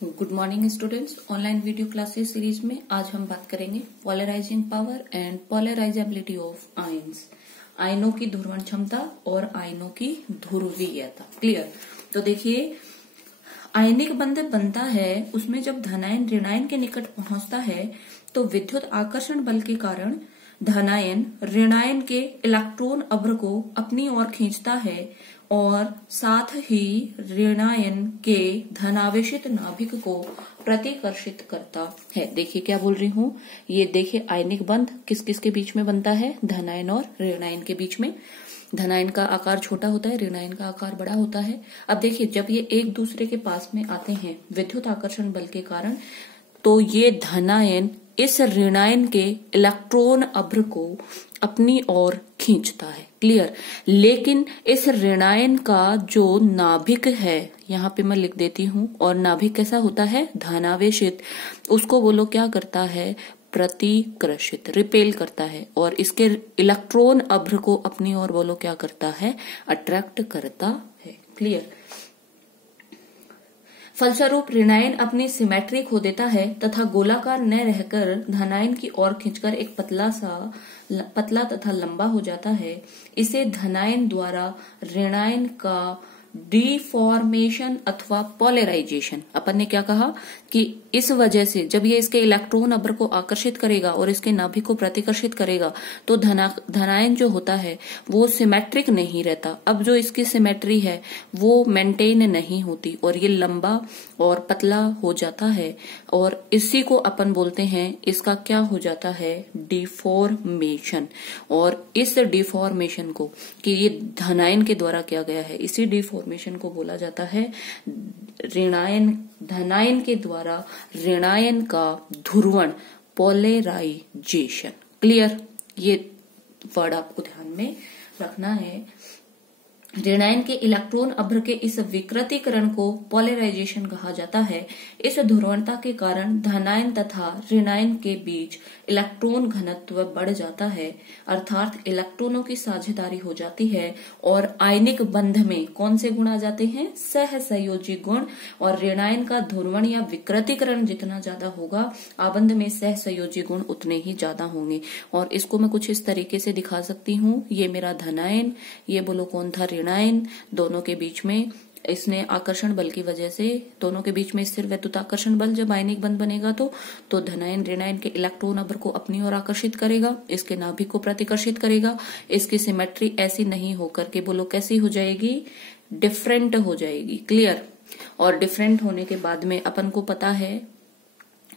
Good morning students. Online video classes series में आज हम बात करेंगे polarising power and polarisability of ions. आयनों की ध्रुवण क्षमता और आयनों की ध्रुवीयता। क्लियर। तो देखिए, आयनिक बंध बनता है, उसमें जब धनायन ऋणायन के निकट पहुंचता है तो विद्युत आकर्षण बल के कारण धनायन ऋणायन के इलेक्ट्रॉन अभ्र को अपनी ओर खींचता है और साथ ही ऋणायन के धनावेशित नाभिक को प्रतिकर्षित करता है। देखिए क्या बोल रही हूँ, ये देखिए आयनिक बंध किस किस के बीच में बनता है, धनायन और ऋणायन के बीच में। धनायन का आकार छोटा होता है, ऋणायन का आकार बड़ा होता है। अब देखिए, जब ये एक दूसरे के पास में आते हैं विद्युत आकर्षण बल के कारण, तो ये धनायन इस ऋणायन के इलेक्ट्रॉन अभ्र को अपनी ओर खींचता है। क्लियर। लेकिन इस ऋणायन का जो नाभिक है, यहाँ पे मैं लिख देती हूँ, और नाभिक कैसा होता है, धनावेशित, उसको वो लोग क्या करता है, प्रतिकर्षित, रिपेल करता है, और इसके इलेक्ट्रॉन अभ्र को अपनी ओर वो लोग क्या करता है, अट्रैक्ट करता है। क्लियर। फलस्वरूप ऋणायन अपनी सिमेट्री खो देता है तथा गोलाकार न रहकर धनायन की ओर खींचकर एक पतला तथा लंबा हो जाता है। इसे धनायन द्वारा ऋणायन का डिफॉर्मेशन अथवा पोलराइजेशन, अपन ने क्या कहा कि इस वजह से जब ये इसके इलेक्ट्रॉन अभ्र को आकर्षित करेगा और इसके नाभिक को प्रतिकर्षित करेगा तो धनायन जो होता है वो सिमेट्रिक नहीं रहता। अब जो इसकी सिमेट्री है वो मेंटेन नहीं होती और ये लंबा और पतला हो जाता है, और इसी को अपन बोलते हैं, इसका क्या हो जाता है, डिफॉर्मेशन। और इस डिफॉर्मेशन को, कि ये धनायन के द्वारा किया गया है, इसी डिफॉर्मेशन को बोला जाता है धनायन के द्वारा ऋणायन का ध्रुवण, पोलराइजेशन। क्लियर। ये वर्ड आपको ध्यान में रखना है। ऋणायन के इलेक्ट्रॉन अभ्र के इस विकृतीकरण को पोलराइजेशन कहा जाता है। इस ध्रुवणता के कारण धनायन तथा ऋणायन के बीच इलेक्ट्रॉन घनत्व बढ़ जाता है, अर्थात इलेक्ट्रॉनों की साझेदारी हो जाती है, और आयनिक बंध में कौन से गुण आ जाते हैं, सहसंयोजी गुण। और ऋणायन का ध्रुवण या विकृतीकरण जितना ज्यादा होगा, आबंध में सहसंयोजी गुण उतने ही ज्यादा होंगे। और इसको मैं कुछ इस तरीके से दिखा सकती हूँ। ये मेरा धनायन, ये बोलो कौन था, ऋणायन। दोनों के बीच में इसने आकर्षण बल की वजह से, दोनों के बीच में स्थिर वैद्युत आकर्षण बल जब आयनिक बंध बनेगा तो धनायन ऋणायन के इलेक्ट्रॉन अभ्र को अपनी ओर आकर्षित करेगा, इसके नाभिक को प्रतिकर्षित करेगा। इसकी सिमेट्री ऐसी नहीं होकर के बोलो कैसी हो जाएगी, डिफरेंट हो जाएगी। क्लियर। और डिफरेंट होने के बाद में अपन को पता है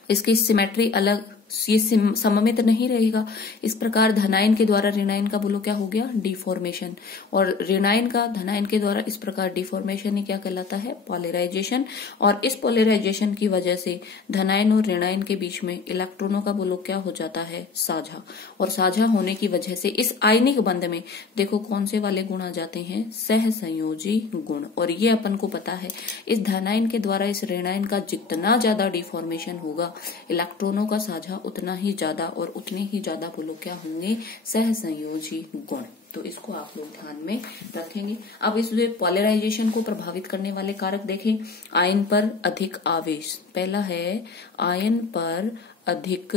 इसकी सिमेट्री अलग, ये सममित नहीं रहेगा। इस प्रकार धनायन के द्वारा ऋणायन का बोलो क्या हो गया, डिफॉर्मेशन, और ऋणायन का धनायन के द्वारा इस प्रकार डिफॉर्मेशन ही क्या कहलाता है, पोलराइजेशन। और इस पोलराइजेशन की वजह से धनायन और ऋणायन के बीच में इलेक्ट्रॉनों का बोलो क्या हो जाता है, साझा। और साझा होने की वजह से इस आयनिक बंध में देखो कौन से वाले गुण आ जाते हैं, सहसंयोजी गुण। और ये अपन को पता है, इस धनायन के द्वारा इस ऋणायन का जितना ज्यादा डिफॉर्मेशन होगा, इलेक्ट्रॉनों का साझा उतना ही ज्यादा, और उतने ही ज्यादा बोलो क्या होंगे, सहसंयोजी गुण। तो इसको आप लोग ध्यान में रखेंगे। अब इस पोलराइजेशन को प्रभावित करने वाले कारक देखें। आयन पर अधिक आवेश, पहला है आयन पर अधिक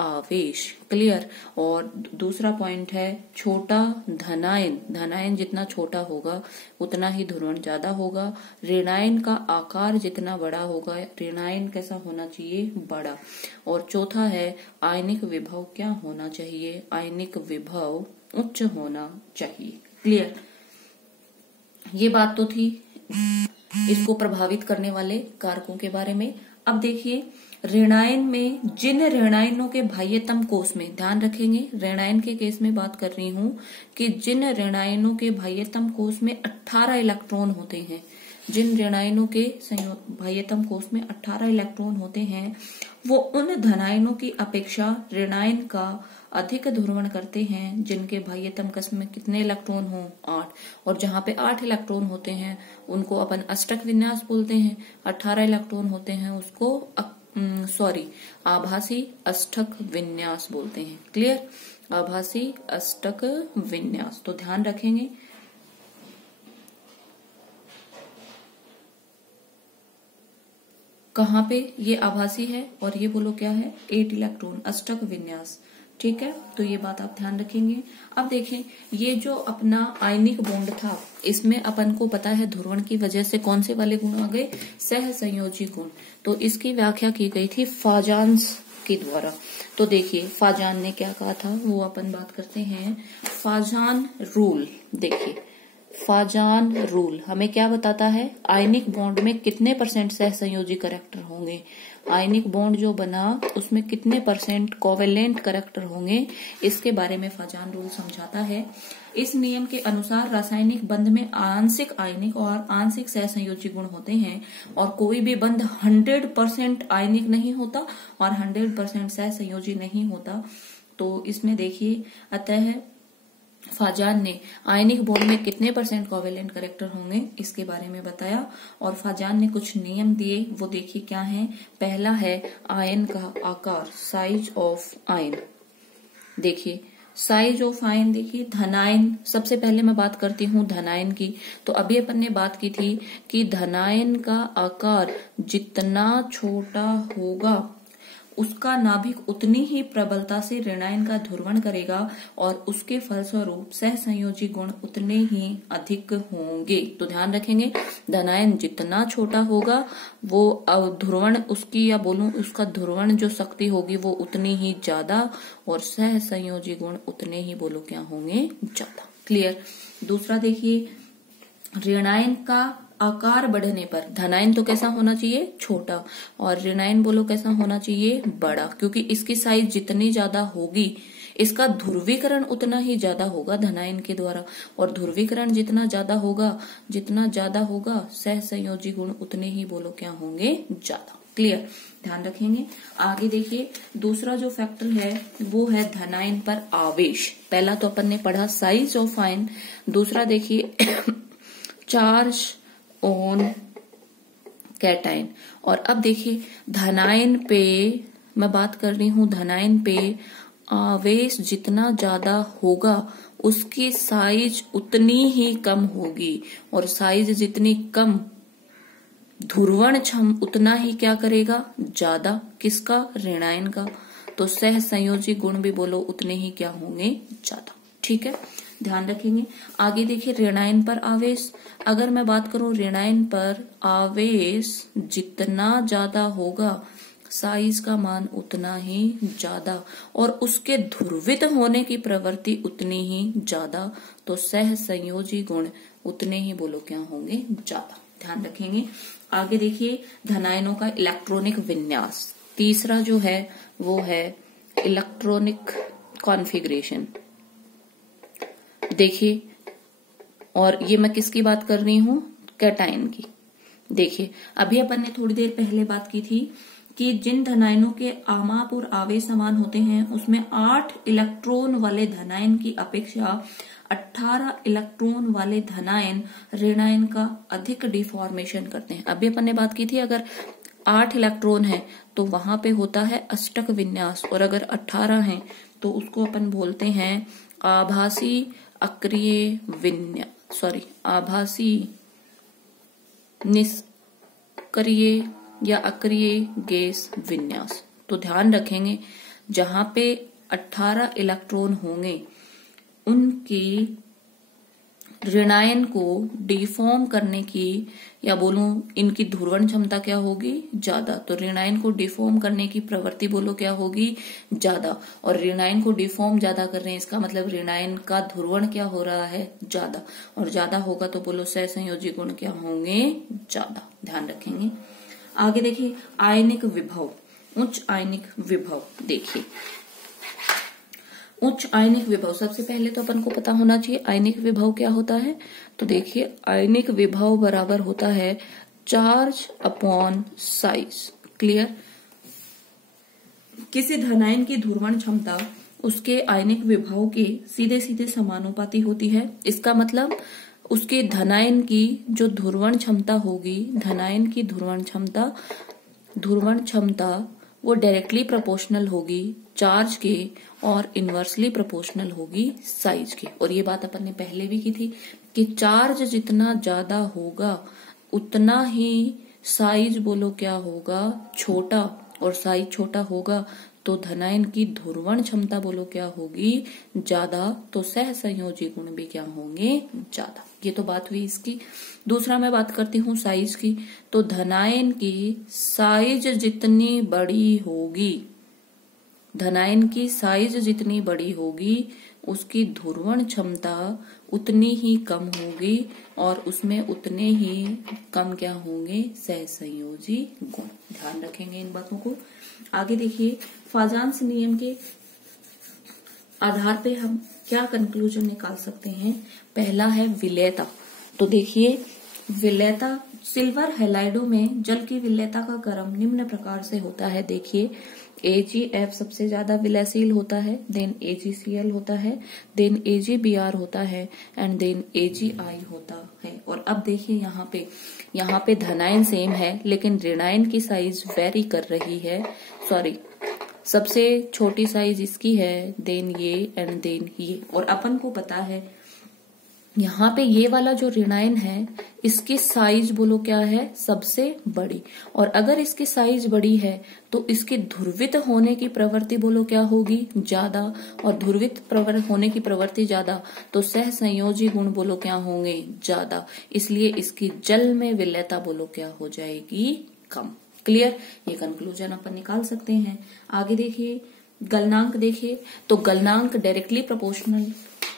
आवेश। क्लियर। और दूसरा पॉइंट है छोटा धनायन, धनायन जितना छोटा होगा उतना ही ध्रुवण ज्यादा होगा। ऋणायन का आकार जितना बड़ा होगा, ऋणायन कैसा होना चाहिए, बड़ा। और चौथा है आयनिक विभव क्या होना चाहिए, आयनिक विभव उच्च होना चाहिए। क्लियर। ये बात तो थी इसको प्रभावित करने वाले कारकों के बारे में। अब देखिए, ऋणायन में जिन ऋणायनों के बाह्यतम कोश में, ध्यान रखेंगे ऋणायन के केस में बात कर रही हूं, कि जिन ऋणायनों के बाह्यतम कोश में 18 इलेक्ट्रॉन होते हैं, जिन ऋणायनों के बाह्यतम कोश में 18 इलेक्ट्रॉन होते हैं, वो उन धनायनों की अपेक्षा ऋणायन का अधिक ध्रुवण करते हैं जिनके बाह्यतम कक्ष में कितने इलेक्ट्रॉन हो, 8। और जहां पे 8 इलेक्ट्रॉन होते हैं उनको अपन अष्टक विन्यास बोलते हैं। 18 इलेक्ट्रॉन होते हैं उसको आभासी अष्टक विन्यास बोलते हैं। क्लियर। आभासी अष्टक विन्यास, तो ध्यान रखेंगे। कहाँ पे ये आभासी है और ये बोलो क्या है 8 इलेक्ट्रॉन अष्टक विन्यास। ठीक है, तो ये बात आप ध्यान रखेंगे। अब देखें ये जो अपना आयनिक बॉन्ड था इसमें अपन को पता है ध्रुवण की वजह से कौन से वाले गुण आ गए, सह संयोजी गुण। तो इसकी व्याख्या की गई थी फाजान्स के द्वारा। तो देखिए फाजान ने क्या कहा था वो अपन बात करते हैं। फाजान रूल, देखिए फाजान रूल हमें क्या बताता है, आयनिक बॉन्ड में कितने % सहसंयोजी करैक्टर होंगे, आयनिक बॉन्ड जो बना उसमें कितने % कोवेलेंट करैक्टर होंगे, इसके बारे में फाजान रूल समझाता है। इस नियम के अनुसार रासायनिक बंध में आंशिक आयनिक और आंशिक सहसंयोजी गुण होते हैं और कोई भी बंध 100% आयनिक नहीं होता और 100% सहसंयोजी नहीं होता। तो इसमें देखिए अतः फाजान ने आयनिक बॉन्ड में कितने % कोवेलेंट करैक्टर होंगे इसके बारे में बताया और फाजान ने कुछ नियम दिए, वो देखिए क्या है। पहला है आयन का आकार, साइज ऑफ आयन। देखिए साइज ऑफ आयन, देखिए धनायन, सबसे पहले मैं बात करती हूँ धनायन की। तो अभी अपन ने बात की थी कि धनायन का आकार जितना छोटा होगा उसका नाभिक उतनी ही प्रबलता से ऋणायन का ध्रुवण करेगा और उसके फलस्वरूप सहसंयोजी गुण उतने ही अधिक होंगे। तो ध्यान रखेंगे धनायन जितना छोटा होगा वो ध्रुवण उसकी, या बोलूं उसका ध्रुवण जो शक्ति होगी वो उतनी ही ज्यादा और सहसंयोजी गुण उतने ही बोलो क्या होंगे, ज्यादा। क्लियर। दूसरा देखिए ऋणायन का आकार बढ़ने पर धनायन तो कैसा होना चाहिए, छोटा, और ऋणायन बोलो कैसा होना चाहिए, बड़ा, क्योंकि इसकी साइज जितनी ज्यादा होगी इसका ध्रुवीकरण उतना ही ज्यादा होगा धनायन के द्वारा, और ध्रुवीकरण जितना ज्यादा होगा सहसंयोजी गुण उतने ही बोलो क्या होंगे, ज्यादा। क्लियर, ध्यान रखेंगे। आगे देखिए दूसरा जो फैक्टर है वो है धनायन पर आवेश। पहला तो अपन ने पढ़ा साइज ऑफ आयन, दूसरा देखिए चार्ज ऑन कैटायन। और अब देखिए धनायन पे मैं बात कर रही हूं, धनायन पे आवेश जितना ज्यादा होगा उसकी साइज उतनी ही कम होगी, और साइज जितनी कम ध्रुवण क्षम उतना ही क्या करेगा, ज्यादा। किसका, ऋणायन का। तो सह संयोजी गुण भी बोलो उतने ही क्या होंगे, ज्यादा। ठीक है, ध्यान रखेंगे। आगे देखिए ऋणायन पर आवेश। अगर मैं बात करूं ऋणायन पर आवेश जितना ज्यादा होगा साइज का मान उतना ही ज्यादा, और उसके ध्रुवित होने की प्रवृत्ति उतनी ही ज्यादा। तो सह संयोजी गुण उतने ही बोलो क्या होंगे, ज्यादा। ध्यान रखेंगे। आगे देखिए धनायनों का इलेक्ट्रॉनिक विन्यास। तीसरा जो है वो है इलेक्ट्रॉनिक कॉन्फ़िगरेशन। देखिए, और ये मैं किसकी बात कर रही हूं, कैटायन की। देखिए अभी अपन ने थोड़ी देर पहले बात की थी कि जिन धनायनों के आमाप और आवेश समान होते हैं उसमें 8 इलेक्ट्रॉन वाले धनायन की अपेक्षा 18 इलेक्ट्रॉन वाले धनायन ऋणायन का अधिक डिफॉर्मेशन करते हैं। अभी अपन ने बात की थी अगर 8 इलेक्ट्रॉन है तो वहां पे होता है अष्टक विन्यास, और अगर 18 है तो उसको अपन बोलते हैं आभासी अक्रिय विन्यास, आभासी निष्क्रिय या अक्रिय गैस विन्यास। तो ध्यान रखेंगे जहां पे 18 इलेक्ट्रॉन होंगे उनकी ऋणायन को डिफॉर्म करने की, या बोलूं इनकी ध्रुवण क्षमता क्या होगी, ज्यादा। तो ऋणायन को डिफॉर्म करने की प्रवृत्ति बोलो क्या होगी, ज्यादा। और ऋणायन को डिफॉर्म ज्यादा कर रहे हैं इसका मतलब ऋणायन का ध्रुवण क्या हो रहा है, ज्यादा, और ज्यादा होगा तो बोलो सहसंयोजी गुण क्या होंगे, ज्यादा। ध्यान रखेंगे। आगे देखिए आयनिक विभव, उच्च आयनिक विभव। देखिए उच्च आयनिक विभव, सबसे पहले तो अपन को पता होना चाहिए आयनिक विभव क्या होता है। तो देखिए आयनिक विभव बराबर होता है चार्ज अपॉन साइज। क्लियर। किसी धनायन की ध्रुवण क्षमता उसके आयनिक विभव के सीधे सीधे समानुपाती होती है। इसका मतलब उसके धनायन की जो ध्रुवण क्षमता होगी, धनायन की ध्रुवण क्षमता वो डायरेक्टली प्रोपोर्शनल होगी चार्ज के और इनवर्सली प्रोपोर्शनल होगी साइज के। और ये बात अपन ने पहले भी की थी कि चार्ज जितना ज्यादा होगा उतना ही साइज बोलो क्या होगा, छोटा, और साइज छोटा होगा तो धनायन की ध्रुवण क्षमता बोलो क्या होगी, ज्यादा, तो सहसंयोजी गुण भी क्या होंगे, ज्यादा। ये तो बात हुई इसकी। दूसरा मैं बात करती हूँ साइज की। तो धनायन की साइज जितनी बड़ी होगी, धनायन की साइज जितनी बड़ी होगी उसकी ध्रुवण क्षमता उतनी ही कम होगी और उसमें उतने ही कम क्या होंगे, सहसंयोजी गुण। ध्यान रखेंगे इन बातों को। आगे देखिए, फाजान्स नियम के आधार पे हम क्या कंक्लूजन निकाल सकते हैं। पहला है विलेयता। तो देखिए, विलेयता, सिल्वर हैलाइडों में जल की विलेयता का क्रम निम्न प्रकार से होता है। देखिए, AgF सबसे ज्यादा विलयशील होता है, देन AgCl होता है, देन AgBr होता है एंड देन AgI होता है। और अब देखिए यहाँ पे धनायन सेम है लेकिन ऋणायन की साइज वेरी कर रही है। सॉरी, सबसे छोटी साइज इसकी है, देन ये एंड देन ये। और अपन को पता है यहाँ पे ये वाला जो ऋणायन है इसकी साइज बोलो क्या है, सबसे बड़ी। और अगर इसकी साइज बड़ी है तो इसकी ध्रुवित होने की प्रवृत्ति बोलो क्या होगी, ज्यादा। और ध्रुवित होने की प्रवृत्ति ज्यादा तो सहसंयोजी गुण बोलो क्या होंगे, ज्यादा। इसलिए इसकी जल में विलेयता बोलो क्या हो जाएगी, कम। क्लियर, ये कंक्लूजन अपन निकाल सकते हैं। आगे देखिए, गलनांक देखिए। तो गलनांक डायरेक्टली प्रोपोर्शनल,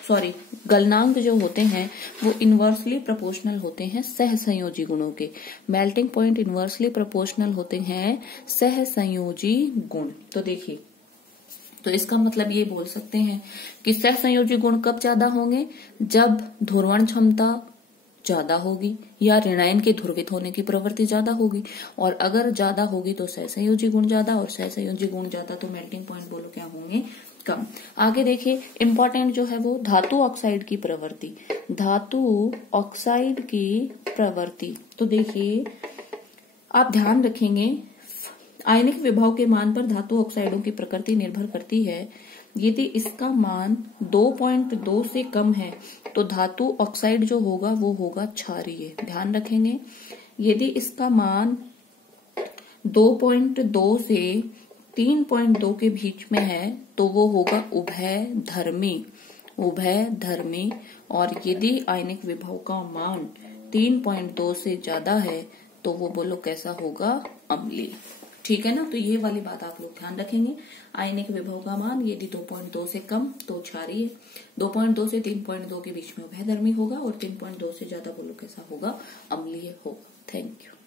सॉरी, गलनांक जो होते हैं वो इनवर्सली प्रोपोर्शनल होते हैं सहसंयोजी गुणों के। मेल्टिंग पॉइंट इनवर्सली प्रोपोर्शनल होते हैं सहसंयोजी गुण। तो देखिए, तो इसका मतलब ये बोल सकते हैं कि सहसंयोजी गुण कब ज्यादा होंगे, जब ध्रुवण क्षमता ज्यादा होगी या ऋणायन के ध्रुवित होने की प्रवृत्ति ज्यादा होगी। और अगर ज्यादा होगी तो सहसंयोजी गुण ज्यादा, और सहसंयोजी गुण ज्यादा तो मेल्टिंग पॉइंट बोलो क्या होंगे, कम। आगे देखिए, इंपॉर्टेंट जो है वो धातु ऑक्साइड की प्रवृत्ति। धातु ऑक्साइड की प्रवृत्ति, तो देखिए आप ध्यान रखेंगे, आयनिक विभव के मान पर धातु ऑक्साइडों की प्रकृति निर्भर करती है। यदि इसका मान 2.2 से कम है तो धातु ऑक्साइड जो होगा वो होगा क्षारीय। ध्यान रखेंगे, यदि इसका मान 2.2 से 3.2 के बीच में है तो वो होगा उभयधर्मी, उभयधर्मी। और यदि आयनिक विभव का मान 3.2 से ज्यादा है तो वो बोलो कैसा होगा, अम्लीय। ठीक है ना। तो ये वाली बात आप लोग ध्यान रखेंगे। आयनिक विभव का मान यदि 2.2 से कम तो क्षारीय, 2.2 से 3.2 के बीच में उभयधर्मी होगा और 3.2 से ज्यादा बोलो कैसा होगा, अम्लीय होगा। Thank you.